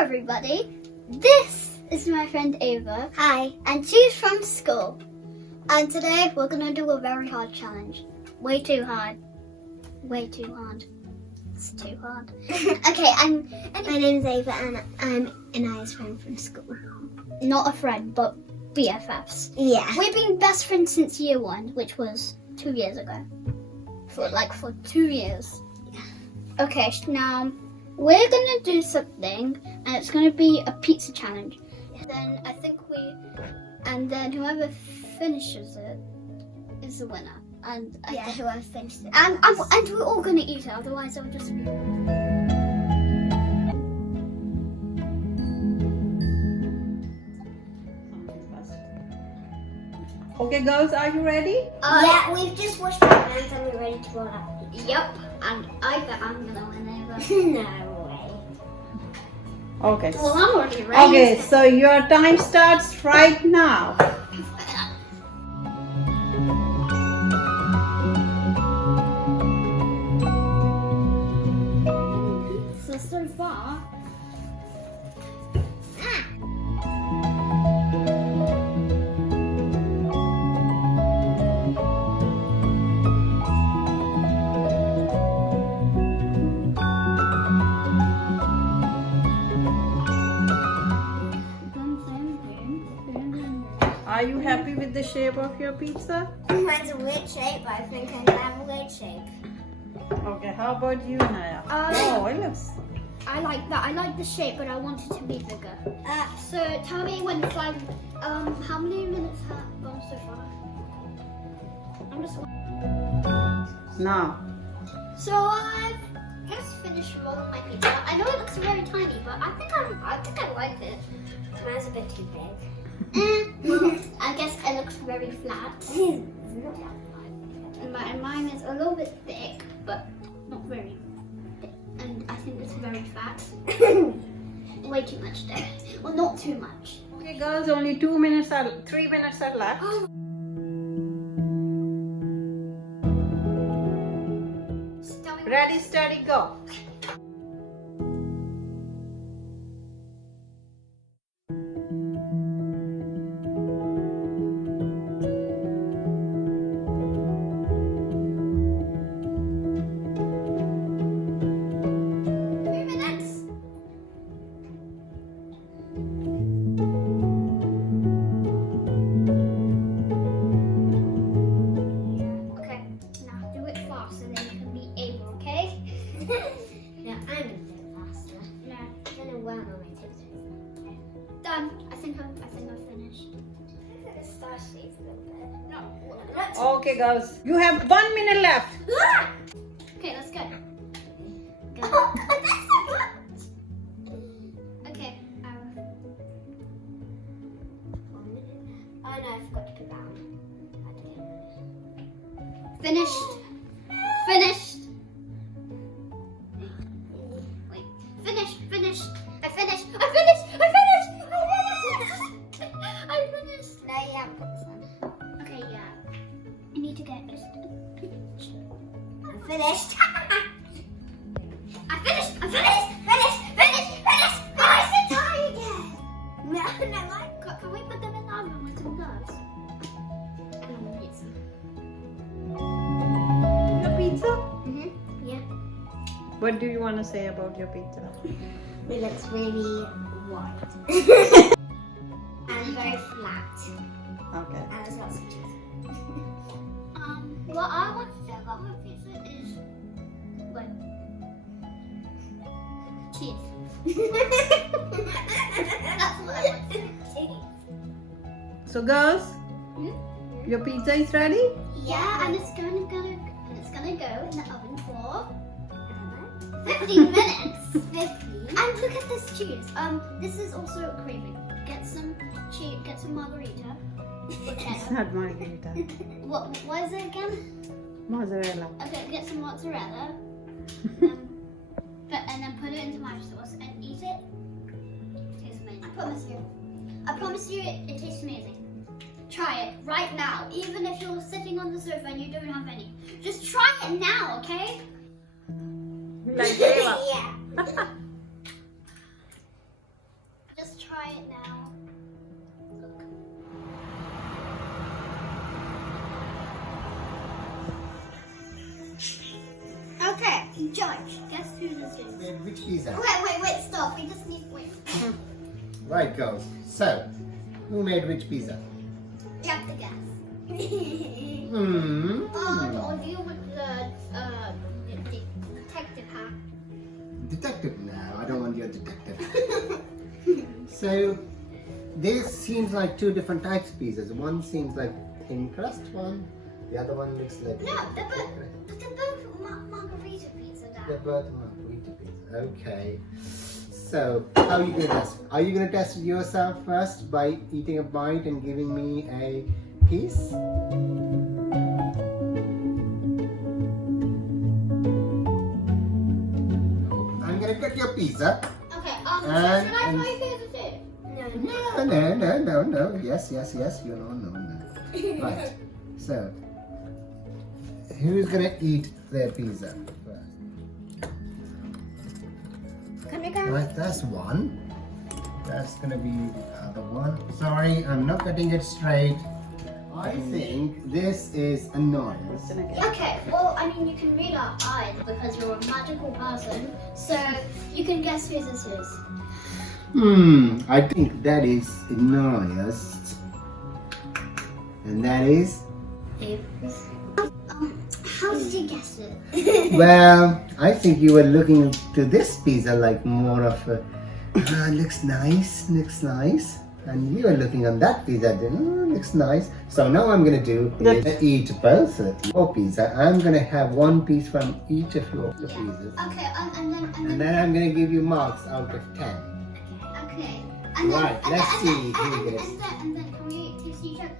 everybody, this is my friend Ava. Hi. And she's from school. And today we're going to do a very hard challenge. Way too hard. Way too hard. It's too hard. Okay, My name's Ava and I'm Inaya's friend from school. Not a friend, but BFFs. Yeah. We've been best friends since year 1, which was 2 years ago. For 2 years. Yeah. Okay, now we're going to do something and it's going to be a pizza challenge. Then then whoever finishes it is the winner. And whoever finished it. and we're all gonna eat it, otherwise it'll just be. Okay, girls, are you ready? Yeah, we've just washed our hands and we're ready to roll out. Yep, and I bet I'm gonna win over. No way. Okay. Well, I'm already ready. Okay, so your time starts right now. So far. Are you happy with the shape of your pizza? Mine's a weird shape, but I think I have a weird shape. Okay, how about you, Naya? Oh, it looks... I like that. I like the shape, but I want it to be bigger. So tell me when how many minutes have gone so far? I'm just. Now. So I've just finished rolling my pizza. I know it looks very tiny, but I think I like it. Mine's a bit too big. Well, I guess it looks very flat. And mine is a little bit thick, but not very thick. And I think it's very fat. Way too much there. Well, not too much. Okay, girls, only 3 minutes are left. Ready, steady, go. No, I'm a bit faster. No. I don't know where my tips are. Done. I think I've finished. It's star shaped a little bit. No. Okay, girls, you have 1 minute left. Okay, let's go. Go. Oh, that's so much. Okay. Oh no, I forgot to put that on. Finished. Finished. Wait. Finished. I finished. No, you haven't put this on. Okay, yeah. I need to get just a picture. I'm finished. I'm finished. Oh, I said try again. No, Can we put them in the oven with some gas? Your pizza? Yeah. What do you want to say about your pizza? It looks really white. And very flat. Okay. And there's lots of cheese. What I want to say about my pizza is like cheese. That's what I want to say. So, girls, your pizza is ready? Yeah, and it's gonna go in the oven for 15 minutes. 50. And look at this cheese. This is also a craving. Get some cheese. Get some margarita. Or It's cheddar. not margarita. What is it again? Mozzarella. Okay, get some mozzarella. And then put it into my sauce and eat it. Tastes amazing. I promise you, it tastes amazing. Try it right now, even if you're sitting on the sofa and you don't have any. Just try it now, okay? Like Ava. Yeah. Judge, guess who this is? Made which pizza? Wait, stop. We just need, wait. Right, girls. So, who made which pizza? You have to guess. Hmm. Or you with the detective hat. Detective? No, I don't want your detective. So, this seems like two different types of pizzas. One seems like thin crust one. The other one looks like... No, they're both margarita pizza, They're Dad. both margarita pizza. Okay. So, how are you going to test? Are you going to test yourself first by eating a bite and giving me a piece? I'm going to cut your pizza. Okay, should And- I try pizza too? No. Yes. You know, no. Right. So, who's going to eat their pizza first? Can we go? Right, that's one. That's gonna be the other one. Sorry, I'm not cutting it straight. I think this is annoyance. Okay, well, I mean, you can read our eyes because you're a magical person, so you can guess who this is. I think that is annoyance. And that is... How did you guess it? Well, I think you were looking to this pizza like more of a... looks nice. And you were looking on that pizza, looks nice. So now I'm gonna do is eat both your pizza. I'm gonna have one piece from each of your pizzas. Okay, And then I'm gonna give you marks out of 10. Okay. Right, let's see who gets. And then can we taste each other's?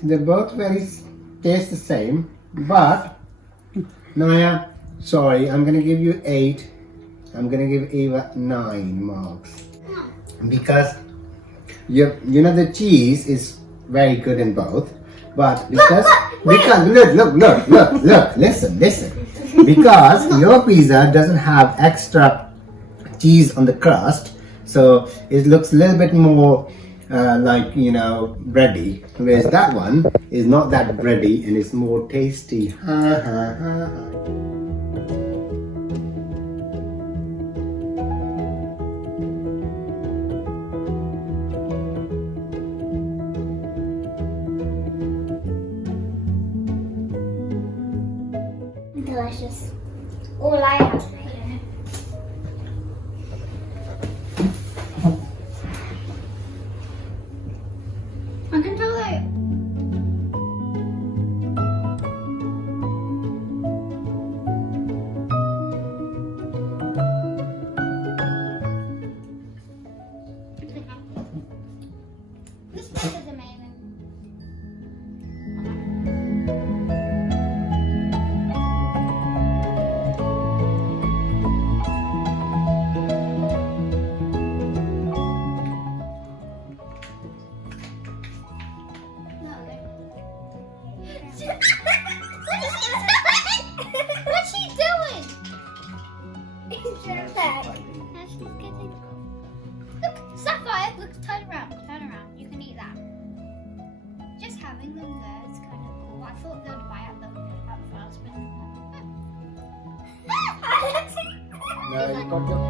They both taste the same, but Naya, sorry, I'm gonna give you 8. I'm gonna give Ava 9 marks because you know the cheese is very good in both, but because look, listen, because your pizza doesn't have extra cheese on the crust, so it looks a little bit more like, you know, bready, whereas that one is not that bready and it's more tasty. Delicious. All I have to hate it. I can tell that. This place is amazing. What's she doing? Look, Sapphire, look, turn around. You can eat that. Just having them there is kind of cool. I thought they'd buy at first, but No, you got your